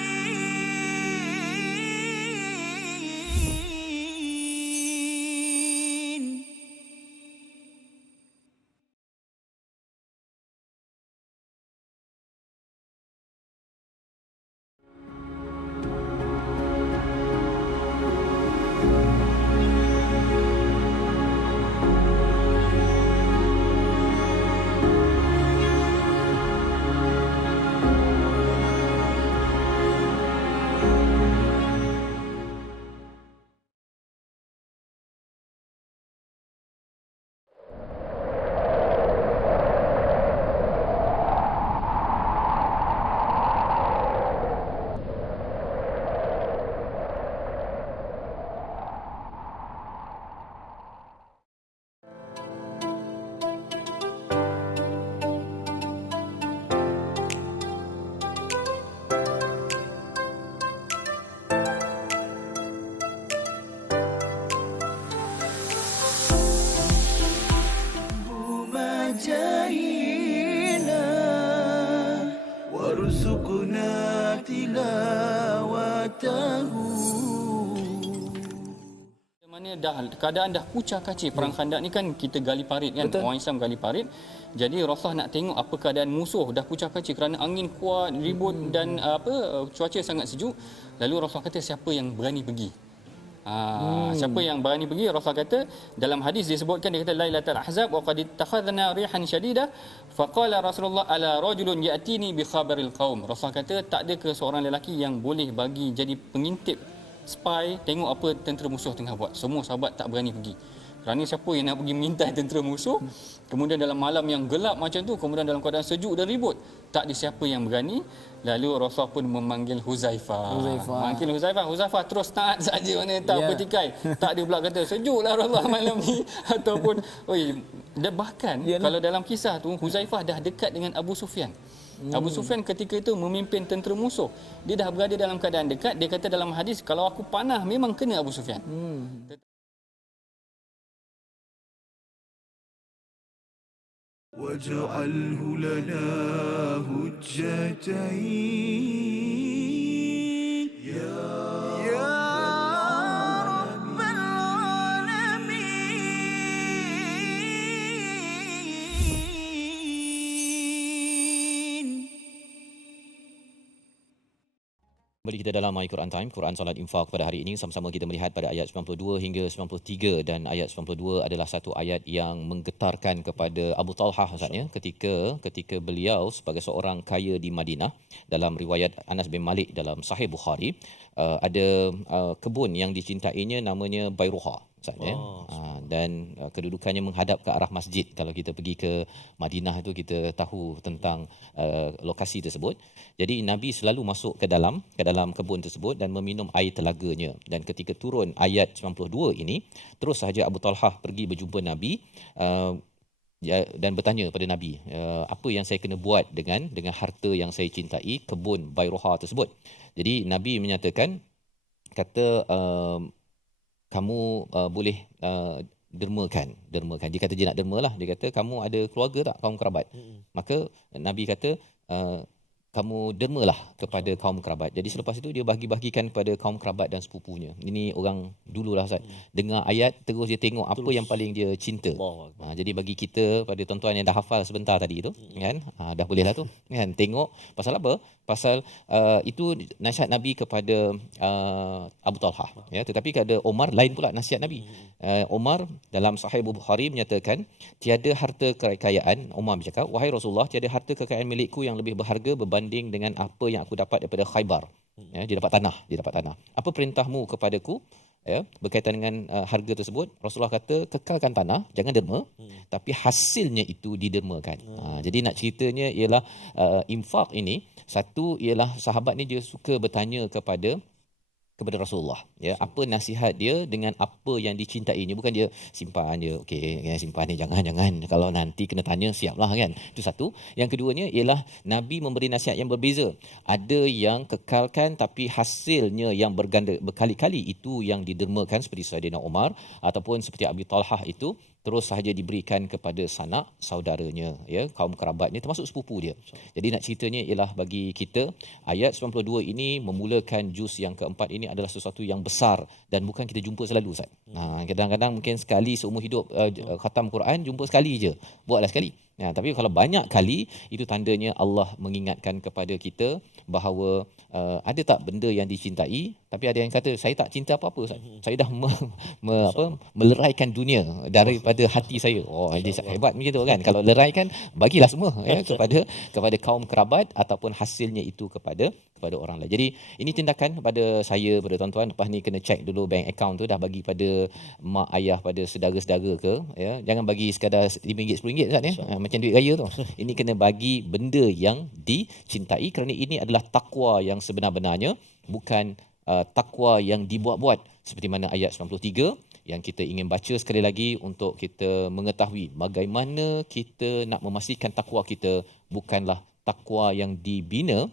مجاهينا وارزقنا تلاوته. Mana keadaan dah kucar kacir perang Khandak ni kan, kita gali parit kan. Betul. Orang Islam gali parit. Jadi Rasulullah nak tengok apa keadaan musuh dah kucar kacir kerana angin kuat, ribut dan cuaca sangat sejuk. Lalu Rasulullah kata siapa yang berani pergi? Siapa yang berani pergi? Rasulullah kata dalam hadis disebutkan, dia kata Lailatul Ahzab wa qad ittakhadna rihan shadidah faqala Rasulullah ala rajulun ya'tini bi khabaril qaum. Rasulullah kata tak ada ke seorang lelaki yang boleh bagi jadi pengintip, spy, tengok apa tentera musuh tengah buat. Semua sahabat tak berani pergi. Kerana siapa yang nak pergi mengintai tentera musuh, kemudian dalam malam yang gelap macam tu, kemudian dalam keadaan sejuk dan ribut, tak ada siapa yang berani. Lalu Rasulullah pun memanggil Huzaifah. Manggil Huzaifah. Huzaifah terus taat saja, mana tak bertikai. Tak ada pula kata sejuklah Rasulullah malam ni ataupun bahkan kalau dalam kisah tu Huzaifah dah dekat dengan Abu Sufyan. Abu Sufyan ketika itu memimpin tentera musuh. Dia dah berada dalam keadaan dekat. Dia kata dalam hadis, kalau aku panah memang kena Abu Sufyan. واجعله لنا هجتين يا رب العالمين. Kembali kita dalam My Quran Time, Quran Salat Infak pada hari ini. Sama-sama kita melihat pada ayat 92 hingga 93, dan ayat 92 adalah satu ayat yang menggetarkan kepada Abu Talhah Ustaznya ketika beliau sebagai seorang kaya di Madinah. Dalam riwayat Anas bin Malik dalam Sahih Bukhari, ada kebun yang dicintainya namanya Bairuha Ustaznya. Dan kedudukannya menghadap ke arah masjid. Kalau kita pergi ke Madinah itu kita tahu tentang lokasi tersebut. Jadi Nabi selalu masuk ke dalam kebun tersebut dan meminum air telaganya. Dan ketika turun ayat 92 ini, terus sahaja Abu Talhah pergi berjumpa Nabi dan bertanya kepada Nabi, apa yang saya kena buat dengan harta yang saya cintai, kebun Bairuha tersebut. Jadi Nabi menyatakan, kata kamu boleh dermakan. Dia kata dia nak derma lah. Dia kata kamu ada keluarga tak, kaum kerabat? Maka Nabi kata kamu dermalah kepada kaum kerabat. Jadi selepas itu dia bahagi-bahagikan kepada kaum kerabat dan sepupunya. Ini orang dululah Ustaz. Dengar ayat terus dia tengok apa yang paling dia cinta. Jadi bagi kita, pada tuan-tuan yang dah hafal sebentar tadi itu, kan, dah bolehlah tu, kan, tengok pasal apa? Pasal itu nasihat Nabi kepada Abu Talhah, ya. Tetapi ada Omar lain pula nasihat Nabi. Omar dalam Sahih Bukhari menyatakan, tiada harta kekayaan, Omar bercakap, wahai Rasulullah, tiada harta kekayaan milikku yang lebih berharga berbanding dengan apa yang aku dapat daripada Khaybar. Ya, dia dapat tanah. Apa perintahmu kepadaku? ya, berkaitan dengan harga tersebut, Rasulullah kata kekalkan tanah, jangan derma, tapi hasilnya itu didermakan. Jadi nak ceritanya ialah infak ini, satu ialah sahabat ni dia suka bertanya kepada Rasulullah, ya, apa nasihat dia dengan apa yang dicintainya, bukan dia simpan je, okey ya, simpan ni jangan kalau nanti kena tanya siaplah kan. Itu satu. Yang keduanya ialah Nabi memberi nasihat yang berbeza. Ada yang kekalkan tapi hasilnya yang berganda berkali-kali, itu yang didermakan, seperti Saidina Umar ataupun seperti Abi Talhah, itu terus sahaja diberikan kepada sanak saudaranya, ya, kaum kerabatnya, termasuk sepupu dia. Jadi nak ceritanya ialah bagi kita ayat 92 ini memulakan juz yang keempat ini adalah sesuatu yang besar dan bukan kita jumpa selalu, Ustaz. Kadang-kadang mungkin sekali seumur hidup khatam Quran, jumpa sekali je. Buatlah sekali. Tapi kalau banyak kali, itu tandanya Allah mengingatkan kepada kita bahawa ada tak benda yang dicintai, tapi ada yang kata saya tak cinta apa-apa, Ustaz. Saya dah meleraikan dunia daripada hati saya. Dia hebat begitu kan. Kalau leraikan, bagilah semua ya kepada kaum kerabat ataupun hasilnya itu kepada orang lain. Jadi ini tindakan pada saya, pada tuan-tuan, lepas ni kena check dulu bank account tu dah bagi pada mak ayah, pada saudara-saudara ke, ya. Jangan bagi sekadar RM5 RM10, Ustaz, ya. Macam duit raya tu. Ini kena bagi benda yang dicintai, kerana ini adalah takwa yang sebenar-benarnya, bukan takwa yang dibuat-buat, seperti mana ayat 93 yang kita ingin baca sekali lagi untuk kita mengetahui bagaimana kita nak memastikan takwa kita bukanlah takwa yang dibina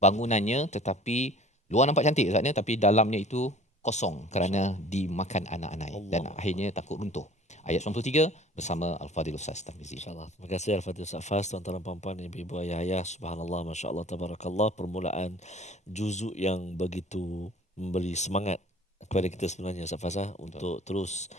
bangunannya tetapi luar nampak cantik, Ustaz, tapi dalamnya itu kosong kerana dimakan anak-anak dan akhirnya takut runtuh. Ayat 93 bersama Al-Fadhil Ustaz Tarmizi. InsyaAllah. Terima kasih Al-Fadhil Ustaz Fas, tuan-tuan dan puan-puan, ibu-ibu, ayah-ayah. Subhanallah, Masya Allah, Tabarakallah. Permulaan juzuk yang begitu memberi semangat kepada kita sebenarnya, Ustaz Fas, untuk terus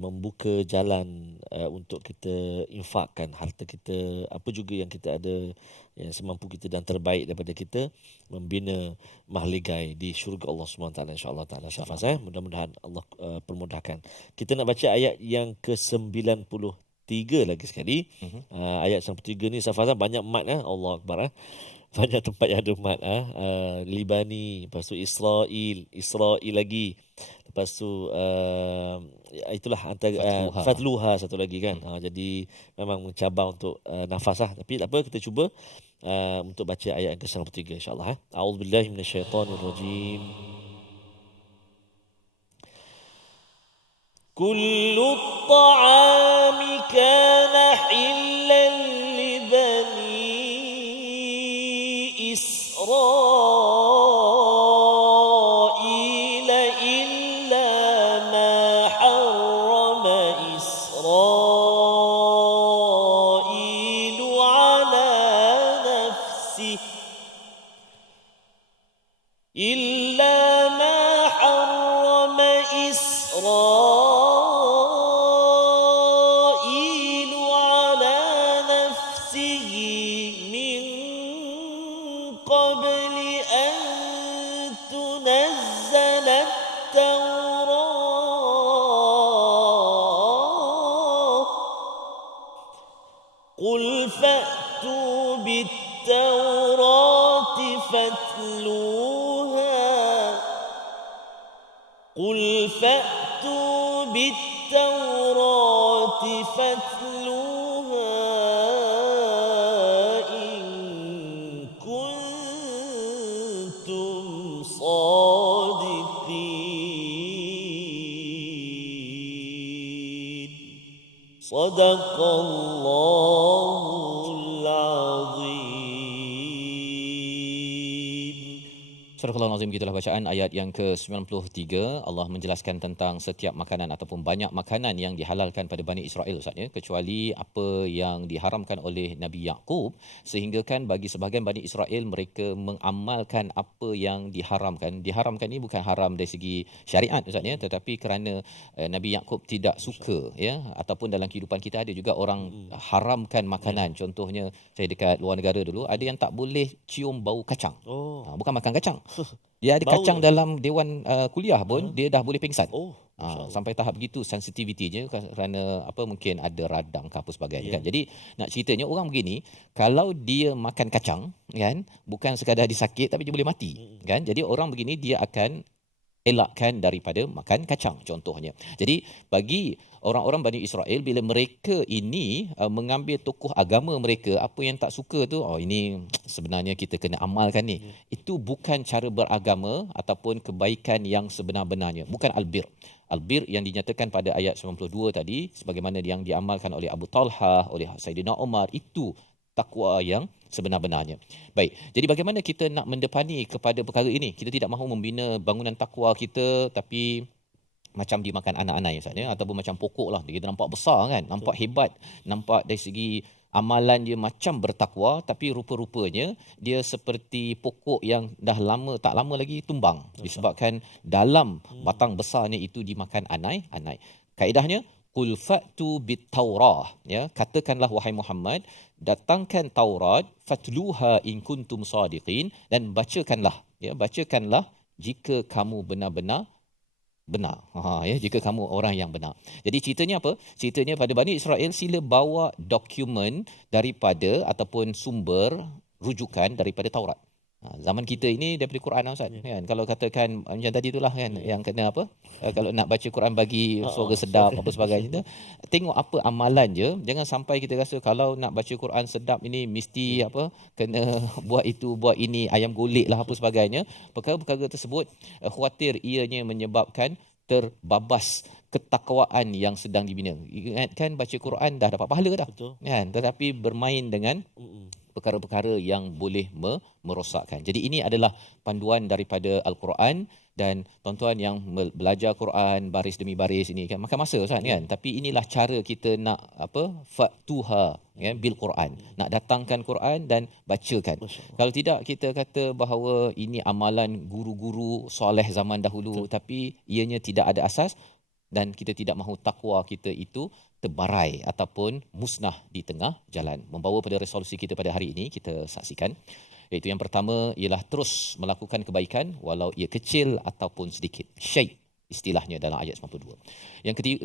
membuka jalan untuk kita infakkan harta kita, apa juga yang kita ada, yang semampu kita dan terbaik daripada kita, membina mahligai di syurga Allah SWT, insyaAllah ta'ala. Ustaz Fas, mudah-mudahan Allah permudahkan. Kita nak baca ayat yang ke-93 lagi sekali. Ayat 93 ni, Ustaz Fas, banyak mat, Allah Akbar, banyak tempat yang ada mat, Libani, lepas tu Israel lagi, lepas tu itulah antara Fadluha satu lagi kan. Jadi memang mencabar untuk nafas tapi tak apa, kita cuba untuk baca ayat yang ke-93 insya-Allah. A'udzubillahi minasyaitonirrajim. Kullu at-ta'ami kana hillan li bani إسرائيل إلا ما حرم إسرائيل على نفسه إلا ما حرم إسرائيل على نفسه من قبل أن تنزل التوراة قل فأتوا بالتوراة فاتلوها إن كنتم صادقين صدق الله العظيم. Surah Al-Azim, gitulah bacaan ayat yang ke-93. Allah menjelaskan tentang setiap makanan ataupun banyak makanan yang dihalalkan pada Bani Israel, Ustaz, ya, kecuali apa yang diharamkan oleh Nabi Yaqub, sehingga kan bagi sebahagian Bani Israel mereka mengamalkan apa yang diharamkan. Diharamkan ini bukan haram dari segi syariat, Ustaz, ya, tetapi kerana Nabi Yaqub tidak suka, ya, ataupun dalam kehidupan kita ada juga orang haramkan makanan. Contohnya saya dekat luar negara dulu, ada yang tak boleh cium bau kacang. Bukan makan kacang. Dia ada kacang dalam dewan kuliah pun dia dah boleh pingsan. Sampai tahap begitu sensitivitinya, kerana mungkin ada radang ke apa sebagainya, kan. Jadi nak ceritanya orang begini, kalau dia makan kacang, kan, bukan sekadar disakit tapi dia boleh mati, kan. Jadi orang begini dia akan elakkan daripada makan kacang contohnya. Jadi bagi orang-orang Bani Israel, bila mereka ini mengambil tokoh agama mereka, apa yang tak suka tu, ini sebenarnya kita kena amalkan ni. Itu bukan cara beragama ataupun kebaikan yang sebenar-benarnya. Bukan albir. Albir yang dinyatakan pada ayat 92 tadi, sebagaimana yang diamalkan oleh Abu Talha, oleh Saidina Umar, itu takwa yang sebenar-benarnya. Baik, jadi bagaimana kita nak mendepani kepada perkara ini? Kita tidak mahu membina bangunan takwa kita tapi macam dimakan anak-anak misalnya, ataupun macam pokok lah, dia nampak besar kan, nampak hebat, nampak dari segi amalan dia macam bertakwa, tapi rupa-rupanya dia seperti pokok yang dah lama, tak lama lagi tumbang, disebabkan dalam batang besarnya itu dimakan anai-anai. Kaedahnya qul fa'tu bit-taurah, ya, katakanlah wahai Muhammad, datangkan Taurat, fatluha in kuntum sadiqin, dan bacakanlah, ya, bacakanlah jika kamu benar-benar benar. Ya, jika kamu orang yang benar. Jadi ceritanya apa? Ceritanya pada Bani Israel, sila bawa dokumen daripada ataupun sumber rujukan daripada Taurat. Zaman kita ini daripada Quran, Ustaz, kan? Kalau katakan macam tadi itulah kan, yang kena apa? Kalau nak baca Quran bagi suara sedap apa sebagainya, tengok apa amalan je. Jangan sampai kita rasa kalau nak baca Quran sedap ini mesti apa, kena buat itu, buat ini, ayam golek lah apa sebagainya. Perkara-perkara tersebut khawatir ianya menyebabkan terbabas ketakwaan yang sedang dibina. Ingatkan baca Quran dah dapat pahala dah. Betul. Kan? Tetapi bermain dengan perkara-perkara yang boleh merosakkan. Jadi ini adalah panduan daripada Al-Quran, dan tuan-tuan yang belajar Quran baris demi baris ini kan makan masa, Ustaz, kan? Tapi inilah cara kita nak fa'tuha, kan, bil Quran. Nak datangkan Quran dan bacakan. Kalau tidak, kita kata bahawa ini amalan guru-guru soleh zaman dahulu, tapi ianya tidak ada asas, dan kita tidak mahu takwa kita itu terbarai ataupun musnah di tengah jalan. Membawa pada resolusi kita pada hari ini, kita saksikan. Iaitu yang pertama ialah terus melakukan kebaikan walau ia kecil ataupun sedikit. Syai' istilahnya dalam ayat 92.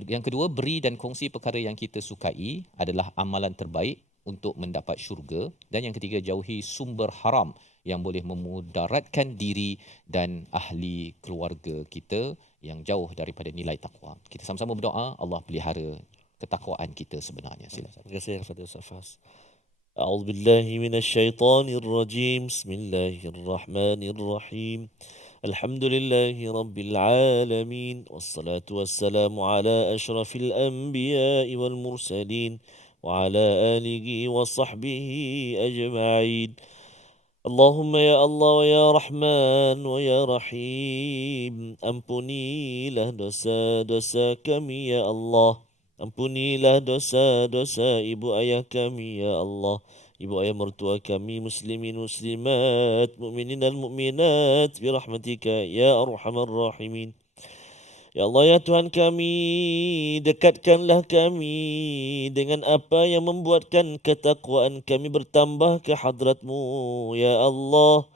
Yang kedua, beri dan kongsi perkara yang kita sukai adalah amalan terbaik untuk mendapat syurga. Dan yang ketiga, jauhi sumber haram yang boleh memudaratkan diri dan ahli keluarga kita yang jauh daripada nilai takwa. Kita sama-sama berdoa Allah pelihara ketakwaan kita sebenarnya. Silakan. Terima kasih kepada Ustaz Fas. A'udzu billahi minasyaitonir rajim. Bismillahirrahmanirrahim. Alhamdulillahi rabbil alamin. Wassalatu wassalamu ala asyrafil anbiya'i wal mursalin wa ala alihi wa sahbihi ajma'in. Allahumma ya Allah wa ya Rahman wa ya Rahim, ampunilah dosa-dosa kami ya Allah. Ampunilah dosa-dosa ibu ayah kami ya Allah. Ibu ayah mertua kami, muslimin muslimat, mukminin dan mukminat, birahmatika ya arhamar rahimin. Ya Allah, ya Tuhan kami, dekatkanlah kami dengan apa yang membuatkan ketakwaan kami bertambah ke hadrat-Mu, ya Allah.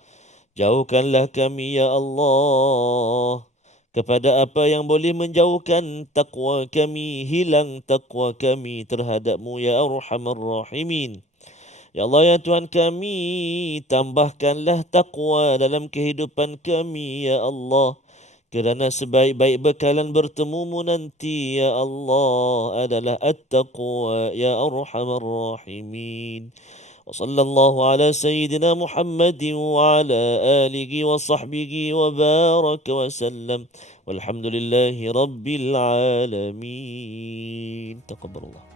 Jauhkanlah kami, ya Allah, kepada apa yang boleh menjauhkan takwa kami, hilang takwa kami terhadap-Mu, ya Arhamar Rahimin. Ya Allah, ya Tuhan kami, tambahkanlah takwa dalam kehidupan kami, ya Allah. Kerana sebaik-baik bekalan bertemumu nanti, ya Allah, adalah at-taqwa, ya Arhamar Rahimin. Wa sallallahu ala sayyidina Muhammadin wa ala alihi wa sahbihi wa baraka wa sallam. Walhamdulillahi rabbil alamin. Taqabbalallah.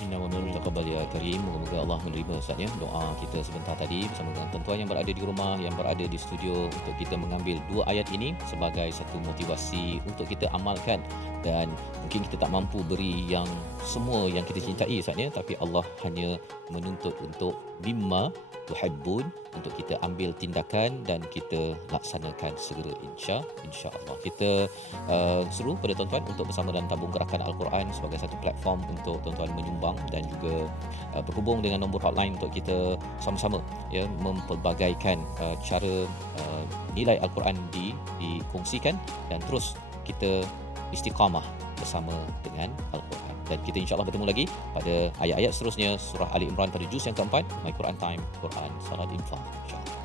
Inna wa minna taqabbal ya karim. Moga-moga Allah menerima, Ustaz, ya, doa kita sebentar tadi bersama dengan tuan-tuan yang berada di rumah, yang berada di studio, untuk kita mengambil dua ayat ini sebagai satu motivasi untuk kita amalkan. Dan mungkin kita tak mampu beri yang semua yang kita cintai, Ustaz, ya, tapi Allah hanya menuntut untuk bimma tuhibbun, untuk kita ambil tindakan dan kita laksanakan segera, insya-Allah. Kita seru pada tuan-tuan untuk bersama dalam tabung gerakan Al-Quran sebagai satu platform untuk tuan-tuan menyumbang dan juga berhubung dengan nombor hotline untuk kita sama-sama, ya, mempelbagaikan cara nilai Al-Quran dikongsikan, dan terus kita istiqamah bersama dengan Al-Quran. Dan kita insya-Allah bertemu lagi pada ayat-ayat seterusnya surah Ali Imran pada juz yang keempat, My Quran Time, Quran Salat Infaq, insya-Allah.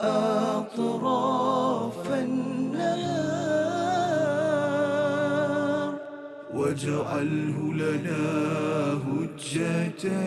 أطراف النهار واجعله لنا هجتين